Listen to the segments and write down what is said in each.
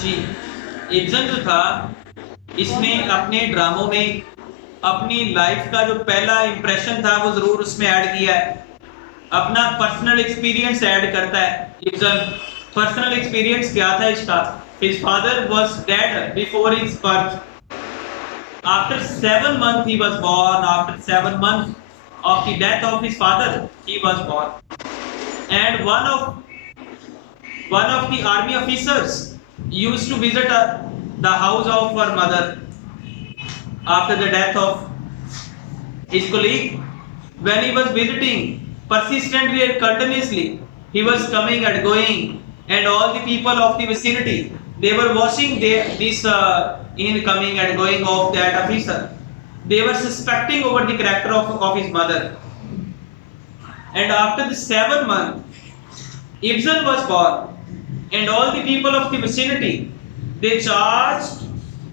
जी, Ibsen जो था, इसने अपने ड्रामों में अपनी लाइफ का जो पहला इंप्रेशन था वो ज़रूर उसमें ऐड किया है। अपना पर्सनल एक्सपीरियंस ऐड करता है इब्सन। पर्सनल एक्सपीरियंस क्या था इसका? His father was dead before his birth. After 7 months he was born. After 7 months of the death of his father, he was born. And one of the army officers used to visit the house of her mother after the death of his colleague. When he was visiting persistently and continuously, he was coming and going, and all the people of the vicinity, they were watching this incoming and going of that officer. They were suspecting over the character of his mother. And after the 7 months, Ibsen was born, and all the people of the vicinity, they charged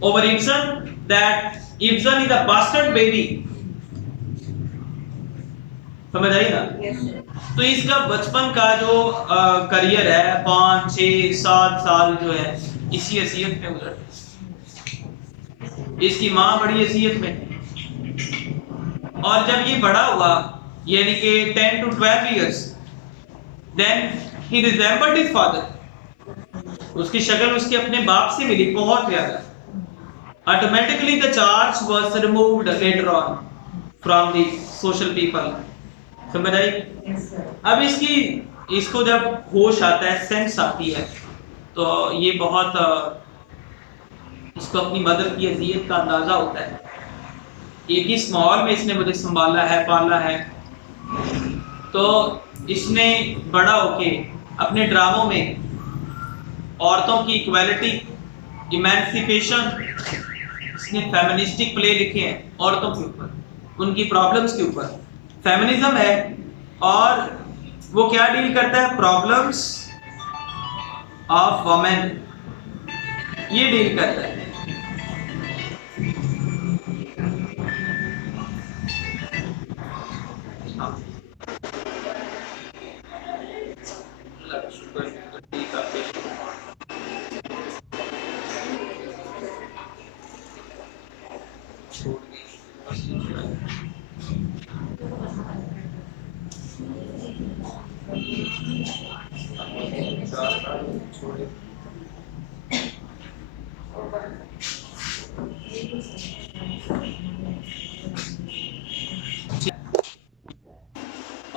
over Ibsen that Ibsen is a bastard baby. समझ आई ना? तो इसका बचपन का जो career है 5, 6, 7 साल जो है इसी हैसियत में गुजर। इसकी माँ बड़ी हैसियत में है, और जब ये बड़ा हुआ यानी कि 10 to 12 years, then he resembled his father. उसकी शक्ल उसके अपने बाप से मिली बहुत ज्यादा। Automatically the charge was removed later on from the social people. समझ आई? अब इसको जब होश आता है, सेंस आती है, तो ये बहुत इसको अपनी मदर की अज़ियत का अंदाजा होता है। एक ही माहौल में इसने मुझे संभाला है, पाला है। तो इसने बड़ा होके अपने ड्रामों में औरतों की इक्वालिटी, इमेंसिपेशन, इसने फेमिनिस्टिक प्ले लिखे हैं औरतों के ऊपर, उनकी प्रॉब्लम्स के ऊपर। फेमिनिज्म है और वो क्या डील करता है? प्रॉब्लम्स ऑफ वुमेन, ये डील करता है।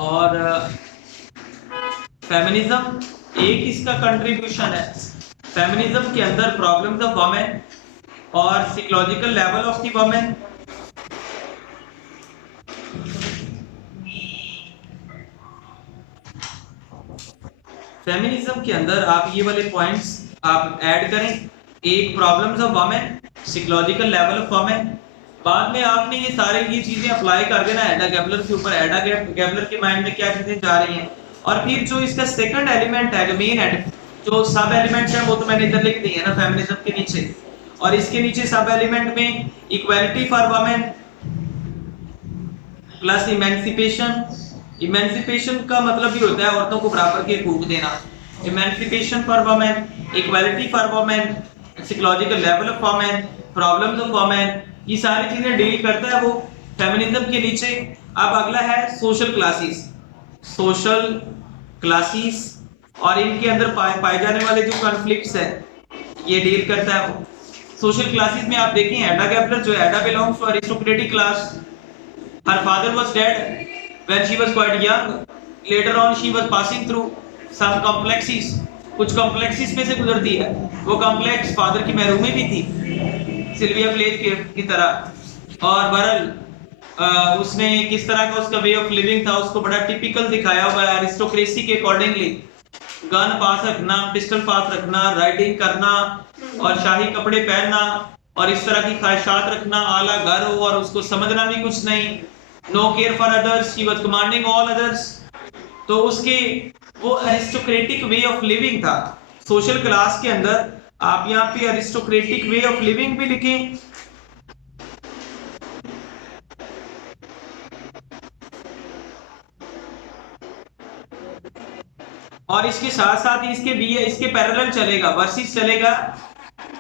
और फेमिनिज्म एक इसका कंट्रीब्यूशन है। फेमिनिज्म के अंदर प्रॉब्लम्स ऑफ वुमेन और psychological level of the women, feminism के अंदर आप ये वाले पॉइंट्स आप ऐड करें। एक problems of women, psychological level of women, बाद में आपने ये सारे ये चीजें अप्लाई कर देना एडा गैबलर के ऊपर। एडा गैबलर के माइंड में क्या चीजें जा रही हैं, और फिर जो इसका सेकंड एलिमेंट है, जो मेन है, जो सब एलिमेंट्स है, वो तो मैंने इधर लिख दी है ना फेमिनिज्म के नीचे। और इसके नीचे सब एलिमेंट में equality for women plus emancipation. Emancipation का मतलब भी होता है औरतों को बराबर के हकूक देना। Emancipation for women, equality for women, psychological level of women, problems of women, ये सारी चीजें डील करता है वो फेमिनिज्म के नीचे। अब अगला है सोशल क्लासेस। सोशल क्लासेस और इनके अंदर पाए जाने वाले जो कॉन्फ्लिक्ट्स है, ये डील करता है वो। सोशल क्लासेस में आप देखें, एडा गैबलर जो Ada belongs to aristocratic class. हर father was dead when she was quite young. Later on she was passing through some complexes, कुछ complexes में से गुजरती है। वो complex फादर की महरूमी भी थी सिल्विया प्लेथ की तरह। और बहरहाल उसने किस तरह का उसका वे ऑफ लिविंग था, उसको बड़ा टिपिकल दिखाया हुआ है अरिस्टोक्रेसी के अकॉर्डिंगली। गन पास रखना, पिस्टल पास रखना, राइडिंग करना और शाही कपड़े पहनना और इस तरह की ख्वाहिशात रखना, आला घर हो और उसको समझना भी कुछ नहीं। No care for others, she was commanding all others. तो उसके वो अरिस्टोक्रेटिक वे ऑफ लिविंग था। सोशल क्लास के अंदर आप यहाँ पे अरिस्टोक्रेटिक वे ऑफ लिविंग भी लिखें। और इसके साथ साथ इसके भी इसके पैरेलल चलेगा, वर्सेस चलेगा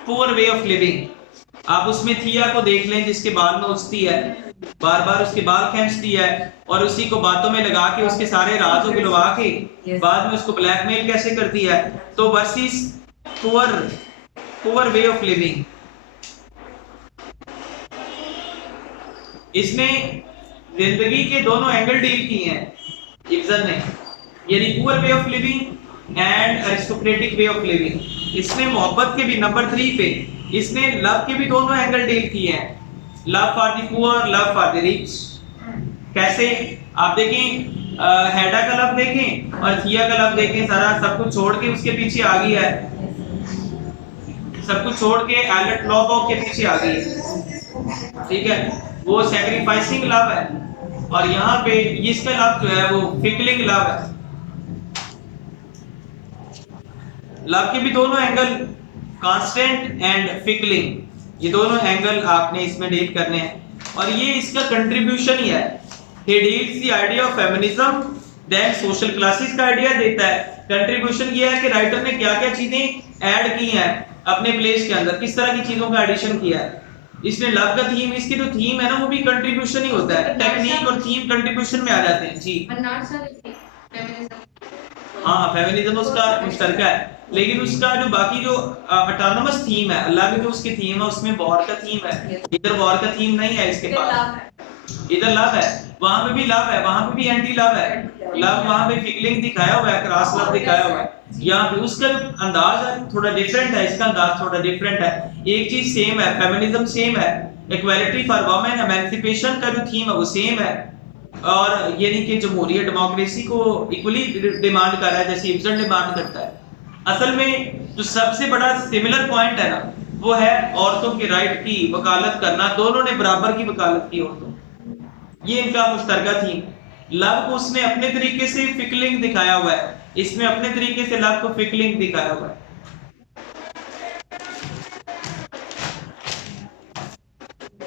पुअर वे ऑफ लिविंग। आप उसमें थिया को देख लें जिसके बाल नोचती है, बार बार उसके बाल खींचती है और उसी को बातों में लगा के उसके सारे राज उगलवा के बाद में उसको ब्लैकमेल कैसे करती है। तो versus poor way of living, इसने जिंदगी के दोनों एंगल डील किए हैं इब्सन ने, यानी poor way of living and aristocratic way of living. इसने मोहब्बत के भी नंबर 3 पे इसने लव के भी दोनों एंगल डील किए हैं, love for the poor, love for the rich. कैसे आप देखें, हेडा का लव देखें और थिया का लव देखें, सारा सब कुछ छोड़ के उसके पीछे आ गई है, सब कुछ छोड़ के एलेट लॉबॉक के पीछे आ गई है, ठीक है, वो सैक्रिफाइसिंग लव है। और यहाँ पे इसका लव जो है वो फिकलिंग लव है। लव के भी दोनों एंगल, कांस्टेंट एंड फिकलिंग, ये दोनों एंगल आपने इसमें डील करने हैं और ये इसका कंट्रीब्यूशन ही है। he deals the idea of feminism, then social classes का आइडिया देता है। कंट्रीब्यूशन ये है कि राइटर ने क्या क्या चीजें ऐड की हैं अपने प्लेस के अंदर, किस तरह की चीजों का एडिशन किया है। इसने लव का थीम, इसकी जो थीम है ना वो भी कंट्रीब्यूशन ही होता है, टेक्निक और थीम कंट्रीब्यूशन में आ जाते हैं जी। हाँ, फेमिनिज्म उसका मुश्तरका है, लेकिन उसका जो बाकी जो ऑटोनोमस थीम है, अल्लाह की जो उसकी थीम है उसमें वॉर का थीम है, इधर वॉर का थीम नहीं है इसके पास। इधर लव है, वहां पे भी लव है, वहां पे भी एंटी लव है। लव वहां पे फिकलिंग दिखाया हुआ है, क्रॉस लव दिखाया हुआ है, यहाँ पे उसका अंदाज है थोड़ा डिफरेंट है, इसका अंदाज थोड़ा डिफरेंट है। एक चीज सेम है, फेमिनिज्म सेम है, इक्वालिटी फॉर वुमेन, एमेंसिपेशन का जो थीम है वो सेम है, और यानी कि जमहूरियत डेमोक्रेसी को इक्वली डिमांड कर रहा है जैसे इब्सन डिमांड करता है। असल में जो सबसे बड़ा सिमिलर पॉइंट है ना वो है औरतों के राइट की वकालत करना, दोनों ने बराबर की वकालत की औरतों, ये इनका मुश्तरका थी। लव को उसने अपने तरीके से फिकलिंग दिखाया हुआ है, इसमें अपने तरीके से लव को फिकलिंग दिखाया हुआ है।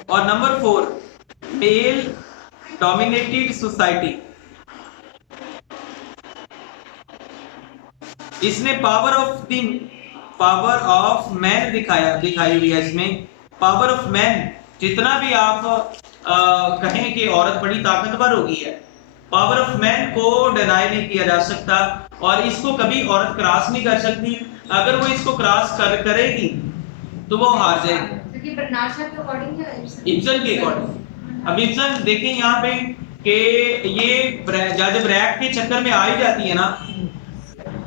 और नंबर 4, मेल डोमिनेटेड सोसाइटी। इसने पावर ऑफ मैन दिखाई हुई है इसमें। पावर ऑफ मैन, जितना भी आप कहें कि औरत बड़ी ताकतवर होगी है, पावर ऑफ मैन को डिनाई नहीं किया जा सकता और इसको कभी औरत क्रॉस नहीं कर सकती। अगर वो इसको क्रॉस करेगी तो वो हार जाएगी, इब्सन के अकॉर्डिंग। अब इब्सन देखें यहाँ पे कि ये जब ब्रैक के चक्कर में आ ही जाती है ना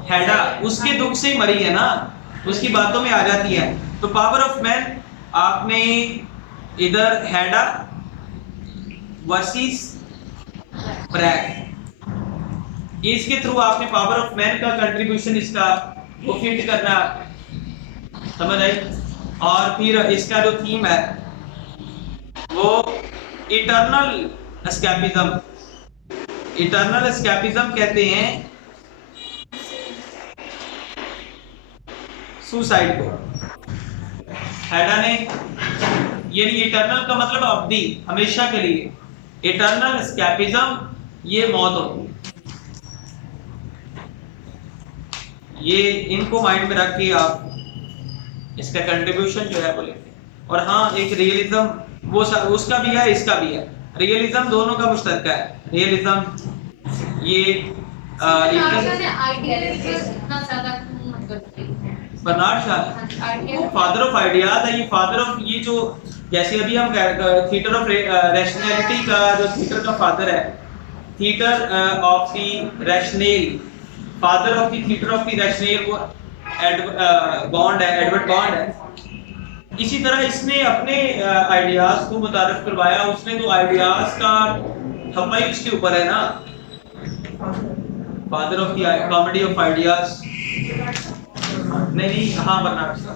हेडा, उसके दुख से ही मरी है ना, उसकी बातों में आ जाती है। तो पावर ऑफ मैन आपने इधर हेडा वर्सेस ब्रैक, इसके थ्रू आपने पावर ऑफ मैन का कंट्रीब्यूशन इसका वो फिट करना, समझ आई। और फिर इसका जो थीम है वो इटर्नल एस्केपिज्म, इटर्नल एस्केपिज्म कहते हैं सुसाइड को। हेडा ने ये इटर्नल का मतलब अवधि, हमेशा के लिए, इटर्नल एस्केपिज्म ये मौत होती है। ये इनको माइंड में रख के आप इसका कंट्रीब्यूशन जो है वो लेते हैं। और हाँ, एक रियलिज्म वो उसका भी है, इसका भी है, रियलिज्म दोनों का मुश्तरका है। रियलिज्म ये Bernard Shaw father of ideas है, ये फादर ऑफ ये जो जैसे अभी हम थिएटर ऑफ रैशनैलिटी का जो थिएटर का फादर है, theatre of the rational, father of the theatre of the rational वो बॉन्ड है, एडवर्ड बॉन्ड है। इसी तरह इसने अपने आइडियाज को मुतारिफ करवाया, उसने तो आइडियाज का थप्पा ही उसके ऊपर है ना, father of the comedy of ideas. नहीं, हाँ बर्नार्ड शॉ।